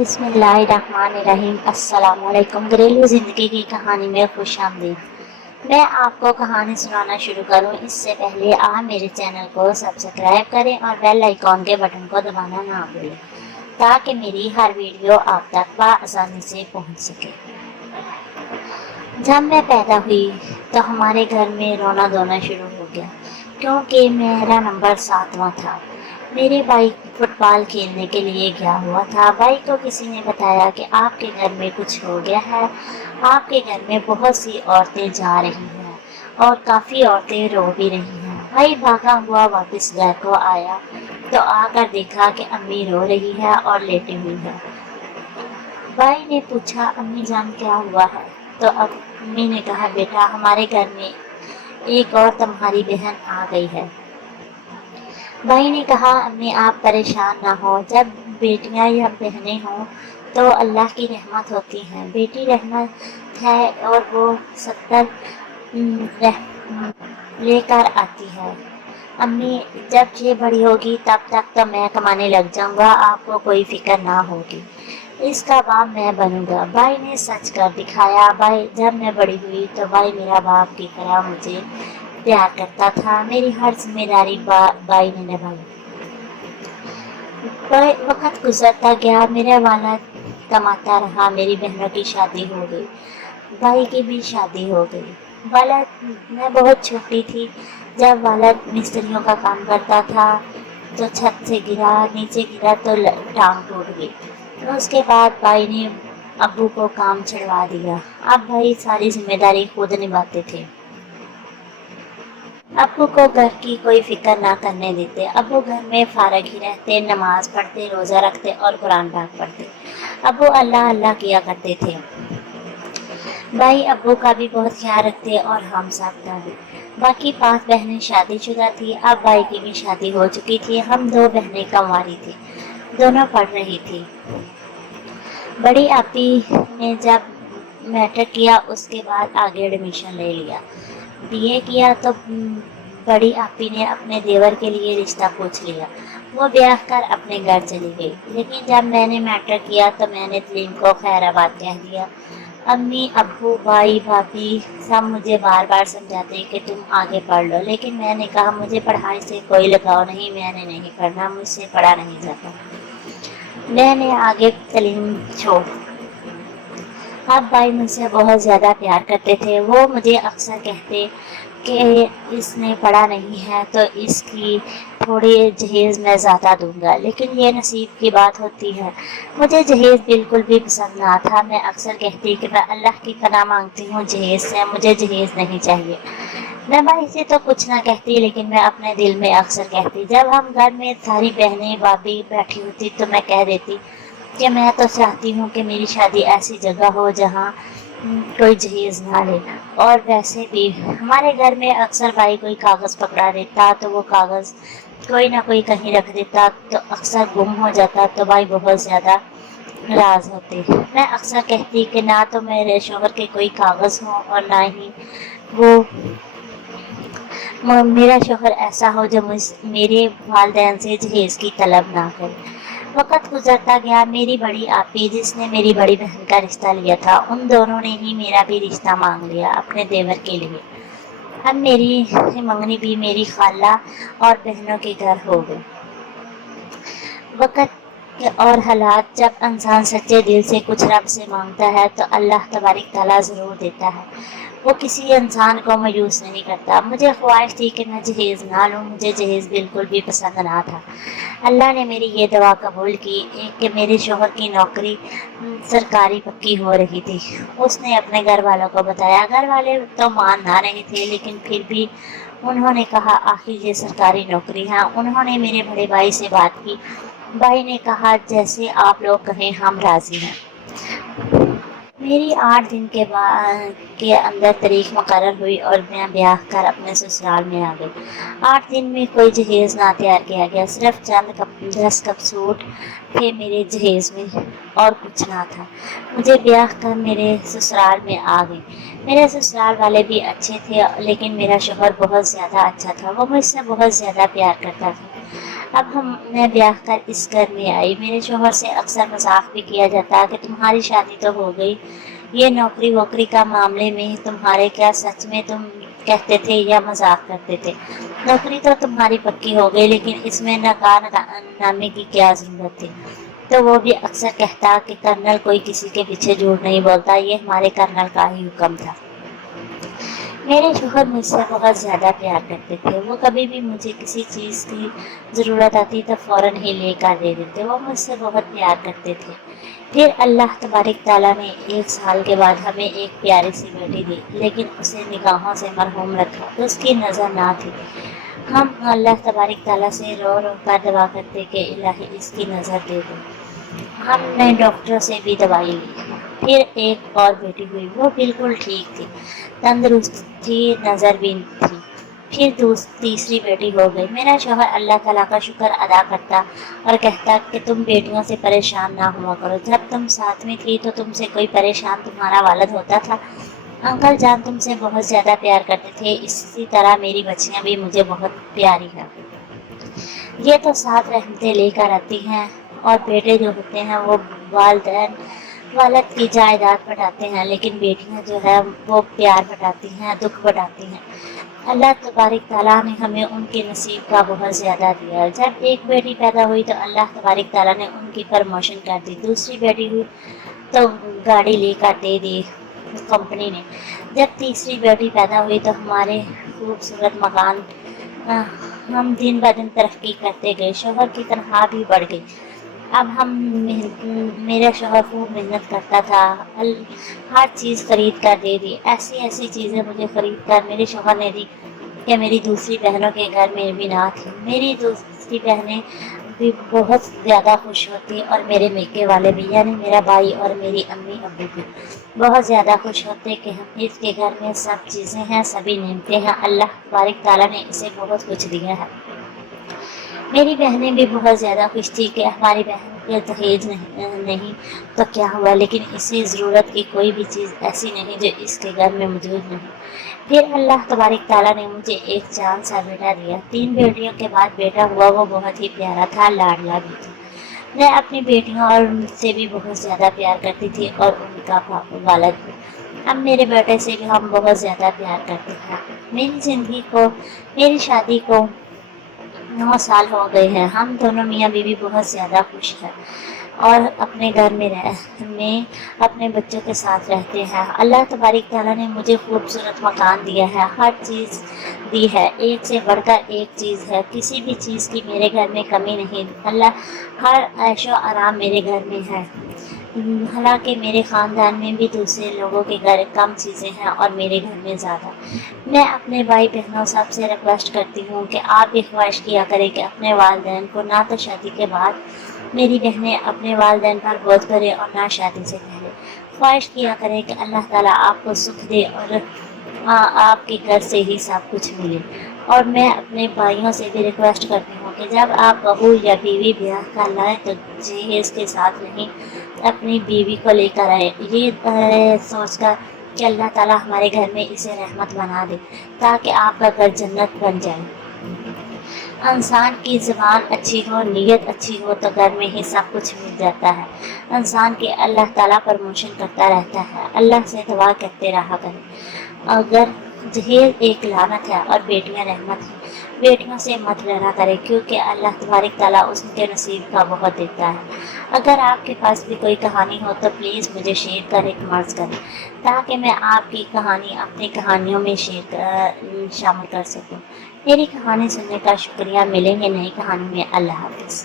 बिस्मिल्लाहिर्रहमानिर्रहीम। अस्सलाम वालेकुम। घरेलू ज़िंदगी की कहानी में खुश आमदीद। मैं आपको कहानी सुनाना शुरू करूं इससे पहले आप मेरे चैनल को सब्सक्राइब करें और बेल आइकॉन के बटन को दबाना ना भूलें ताकि मेरी हर वीडियो आप तक बआसानी से पहुंच सके। जब मैं पैदा हुई तो हमारे घर में रोना धोना शुरू हो गया क्योंकि मेरा नंबर 7वां था। मेरे भाई फुटबॉल खेलने के लिए गया हुआ था। भाई को किसी ने बताया कि आपके घर में कुछ हो गया है, आपके घर में बहुत सी औरतें जा रही हैं और काफ़ी औरतें रो भी रही हैं। भाई भागा हुआ वापस घर को आया तो आकर देखा कि अम्मी रो रही है और लेटी हुई है। भाई ने पूछा, अम्मी जान क्या हुआ है? तो अम्मी ने कहा, बेटा हमारे घर में एक और तुम्हारी बहन आ गई है। भाई ने कहा, अम्मी आप परेशान ना हो, जब बेटियां या बहनें हों तो अल्लाह की रहमत होती हैं। बेटी रहमत है और वो 70 लेकर आती है। अम्मी जब ये बड़ी होगी तब तक तो मैं कमाने लग जाऊंगा, आपको कोई फिक्र ना होगी, इसका बाप मैं बनूंगा। भाई ने सच कर दिखाया। भाई जब मैं बड़ी हुई तो भाई मेरा बाप की तरह मुझे प्यार करता था। मेरी हर जिम्मेदारी भाई ने निभाई। वक्त गुजरता गया, मेरा वालिद कमाता रहा, मेरी बहनों की शादी हो गई, भाई की भी शादी हो गई। मैं बहुत छोटी थी जब वालिद मिस्त्रियों का काम करता था तो छत से गिरा, नीचे गिरा तो टांग टूट गई। तो उसके बाद भाई ने अब्बू को काम छुड़वा दिया। अब भाई सारी जिम्मेदारी खुद निभाते थे। अब्बू को घर की कोई फिक्र ना करने देते। अब्बू घर में फारग ही रहते, नमाज पढ़ते, रोज़ा रखते और कुरान पाक पढ़ते। अब्बू अल्लाह अल्लाह किया करते थे। भाई अब्बू का भी बहुत ख्याल रखते और हम सब का भी। बाकी 5 बहनें शादीशुदा थी। अब भाई की भी शादी हो चुकी थी। हम 2 बहनें कंवारी थी, दोनों पढ़ रही थी। बड़ी आपी ने जब मैट्रिक किया उसके बाद आगे एडमिशन ले लिया। बीए किया तो बड़ी आपी ने अपने देवर के लिए रिश्ता पूछ लिया। वो ब्याह कर अपने घर चली गई। लेकिन जब मैंने मैट्रिक किया तो मैंने तलीम को खैराबाद कह दिया। अम्मी अब्बू भाई भाभी सब मुझे बार बार समझाते कि तुम आगे पढ़ लो, लेकिन मैंने कहा मुझे पढ़ाई से कोई लगाव नहीं, मैंने नहीं पढ़ना, मुझसे पढ़ा नहीं जाता, मैंने आगे तलीम छोड़। अब भाई मुझसे बहुत ज़्यादा प्यार करते थे। वो मुझे अक्सर कहते कि इसने पढ़ा नहीं है तो इसकी थोड़ी जहेज़ मैं ज़्यादा दूंगा, लेकिन ये नसीब की बात होती है। मुझे जहेज़ बिल्कुल भी पसंद ना था। मैं अक्सर कहती कि मैं अल्लाह की पनाह मांगती हूँ जहेज़ से, मुझे जहेज़ नहीं चाहिए। मैं भाई से तो कुछ ना कहती, लेकिन मैं अपने दिल में अक्सर कहती। जब हम घर में सारी बहनें भाभी बैठी होती तो मैं कह देती कि मैं तो चाहती हूँ कि मेरी शादी ऐसी जगह हो जहाँ कोई जहेज़ ना ले। और वैसे भी हमारे घर में अक्सर भाई कोई कागज़ पकड़ा देता तो वो कागज़ कोई ना कोई कहीं रख देता तो अक्सर गुम हो जाता, तो भाई बहुत ज़्यादा नाराज़ होते। मैं अक्सर कहती कि ना तो मेरे शोहर के कोई कागज़ हों और ना ही वो मेरा शोहर ऐसा हो जो मेरे वालिदैन से जहेज़ की तलब ना करे। वक्त गुजरता गया। मेरी बड़ी आपी जिसने मेरी बड़ी बहन का रिश्ता लिया था, उन दोनों ने ही मेरा भी रिश्ता मांग लिया अपने देवर के लिए। अब मेरी मंगनी भी मेरी खाला और बहनों के घर हो गई। वक्त और हालात, जब इंसान सच्चे दिल से कुछ रब से मांगता है तो अल्लाह तबारक ताला ज़रूर देता है। वो किसी इंसान को मायूस नहीं करता। मुझे ख्वाहिश थी कि मैं जहेज़ ना लूँ, मुझे जहेज़ बिल्कुल भी पसंद ना था। अल्लाह ने मेरी ये दुआ कबूल की कि मेरे शोहर की नौकरी सरकारी पक्की हो रही थी। उसने अपने घर वालों को बताया। घर वाले तो मान ना रहे थे, लेकिन फिर भी उन्होंने कहा आखिर ये सरकारी नौकरी है। उन्होंने मेरे बड़े भाई से बात की। भाई ने कहा जैसे आप लोग कहें हम राज़ी हैं। मेरी 8 दिन के अंदर तारीख मुकर्रर हुई और मैं ब्याह कर अपने ससुराल में आ गई। 8 दिन में कोई जहेज़ ना तैयार किया गया, सिर्फ चंद 10 कप सूट थे मेरे जहेज़ में और कुछ ना था। मुझे ब्याह कर मेरे ससुराल में आ गई। मेरे ससुराल वाले भी अच्छे थे, लेकिन मेरा शोहर बहुत ज़्यादा अच्छा था। वो मुझसे बहुत ज़्यादा प्यार करता था। اب میں بیاہ کر اس گھر میں آئی، میرے شوہر سے اکثر مذاق بھی کیا جاتا کہ تمہاری شادی تو ہو گئی، یہ نوکری ووکری کا معاملے میں تمہارے کیا سچ میں تم کہتے تھے یا مذاق کرتے تھے؟ نوکری تو تمہاری پکی ہو گئی، لیکن اس میں نکاح نامے کی کیا ضرورت تھی؟ تو وہ بھی اکثر کہتا کہ کرنل کوئی کسی کے پیچھے جھوٹ نہیں بولتا، یہ ہمارے کرنل کا ہی حکم تھا۔ میرے شوہر مجھ سے بہت زیادہ پیار کرتے تھے، وہ کبھی بھی مجھے کسی چیز کی ضرورت آتی تو فوراً ہی لے کر دے دیتے، وہ مجھ سے بہت پیار کرتے تھے۔ پھر اللہ تبارک تعالیٰ نے 1 سال کے بعد ہمیں ایک پیاری سی بیٹی دی، لیکن اسے نگاہوں سے محروم رکھا، اس کی نظر نہ تھی۔ ہم اللہ تبارک تعالیٰ سے رو رو کر دعا کرتے کہ الہی اس کی نظر دے دو۔ ہم نے ڈاکٹر سے بھی دوائی لی، پھر ایک اور بیٹی ہوئی، وہ بالکل ٹھیک تھی، تندرست تھی، نظر بھی تھی۔ پھر تیسری بیٹی ہو گئی۔ میرا شوہر اللہ تعالیٰ کا شکر ادا کرتا اور کہتا کہ تم بیٹیوں سے پریشان نہ ہوا کرو، جب تم ساتھ میں تھی تو تم سے کوئی پریشان تمہارا والد ہوتا تھا؟ انکل جان تم سے بہت زیادہ پیار کرتے تھے، اسی طرح میری بچیاں بھی مجھے بہت پیاری ہیں، یہ تو 7 رحمتیں لے کر آتی ہیں، اور بیٹے جو ہوتے ہیں وہ والد کی جائیداد بٹاتے ہیں، لیکن بیٹیاں جو ہے وہ پیار بٹاتی ہیں، دکھ بٹاتی ہیں۔ اللہ تبارک تعالیٰ نے ہمیں ان کے نصیب کا بہت زیادہ دیا۔ جب ایک بیٹی پیدا ہوئی تو اللہ تبارک تعالیٰ نے ان کی پروموشن کر دی، دوسری بیٹی ہوئی تو گاڑی لے کر دے دی کمپنی نے، جب تیسری بیٹی پیدا ہوئی تو ہمارے خوبصورت مکان ہم دن بدن ترقی کرتے گئے، شوہر کی تنخواہ بھی بڑھ گئی۔ اب میرا شوہر خوب محنت کرتا تھا، ہر چیز خرید کر دے دی، ایسی چیزیں مجھے خرید کر میرے شوہر نے دی کہ میری دوسری بہنوں کے گھر میں بھی نہ تھی۔ میری دوسری بہنیں بھی بہت زیادہ خوش ہوتی اور میرے میکے والے بھی، یعنی میرا بھائی اور میری امی ابو بھی بہت زیادہ خوش ہوتے کہ حفیظ کے گھر میں سب چیزیں ہیں، سبھی نعمتیں ہیں، اللہ تبارک تعالیٰ نے اسے بہت کچھ دیا ہے۔ میری بہنیں بھی بہت زیادہ خوش تھی کہ ہماری بہن کو دہیج نہیں تو کیا ہوا، لیکن اسے ضرورت کی کوئی بھی چیز ایسی نہیں جو اس کے گھر میں موجود نہیں۔ پھر اللہ تبارک تعالیٰ نے مجھے ایک چاند سا بیٹا دیا، 3 بیٹیوں کے بعد بیٹا ہوا، وہ بہت ہی پیارا تھا، لاڈلا بھی تھا۔ میں اپنی بیٹیوں اور مجھ سے بھی بہت زیادہ پیار کرتی تھی اور ان کا والد بھی۔ اب میرے بیٹے سے بھی ہم بہت زیادہ پیار کرتے ہیں۔ میری شادی کو 9 سال ہو گئے ہیں، ہم دونوں میاں بیوی بہت زیادہ خوش ہیں اور اپنے گھر میں اپنے بچوں کے ساتھ رہتے ہیں۔ اللہ تبارک تعالیٰ نے مجھے خوبصورت مکان دیا ہے، ہر چیز دی ہے، ایک سے بڑھ کر ایک چیز ہے، کسی بھی چیز کی میرے گھر میں کمی نہیں، ہر عیش و آرام میرے گھر میں ہے۔ حالانکہ میرے خاندان میں بھی دوسرے لوگوں کے گھر کم چیزیں ہیں اور میرے گھر میں زیادہ۔ میں اپنے بھائی بہنوں سب سے ریکویسٹ کرتی ہوں کہ آپ بھی خواہش کیا کریں کہ اپنے والدین کو نہ تو شادی کے بعد میری بہنیں اپنے والدین پر بوجھ کریں اور نہ شادی سے پہلے۔ خواہش کیا کریں کہ اللہ تعالیٰ آپ کو سکھ دے اور آپ کے گھر سے ہی سب کچھ ملے۔ اور میں اپنے بھائیوں سے بھی ریکویسٹ کرتی ہوں کہ جب آپ بہو یا بیوی بیاہ کر لائیں تو جہیز کے ساتھ نہیں اپنی بیوی کو لے کر آئے، یہ سوچ کر کہ اللہ تعالیٰ ہمارے گھر میں اسے رحمت بنا دے تاکہ آپ کا گھر جنت بن جائے۔ انسان کی زبان اچھی ہو، نیت اچھی ہو تو گھر میں ہی سب کچھ مل جاتا ہے۔ انسان کی اللہ تعالیٰ پروموشن کرتا رہتا ہے۔ اللہ سے دعا کرتے رہا کریں۔ اگر جہیز ایک لعنت ہے اور بیٹیاں رحمت ہیں، بیٹیوں سے مت ڈرا کریں کیونکہ اللہ تبارک تعالیٰ اس کے نصیب کا بہت دیتا ہے۔ اگر آپ کے پاس بھی کوئی کہانی ہو تو پلیز مجھے شیئر کریں، کمنٹس کریں تاکہ میں آپ کی کہانی اپنی کہانیوں میں شامل کر سکوں۔ میری کہانی سننے کا شکریہ، ملیں گے نئی کہانی میں، اللہ حافظ۔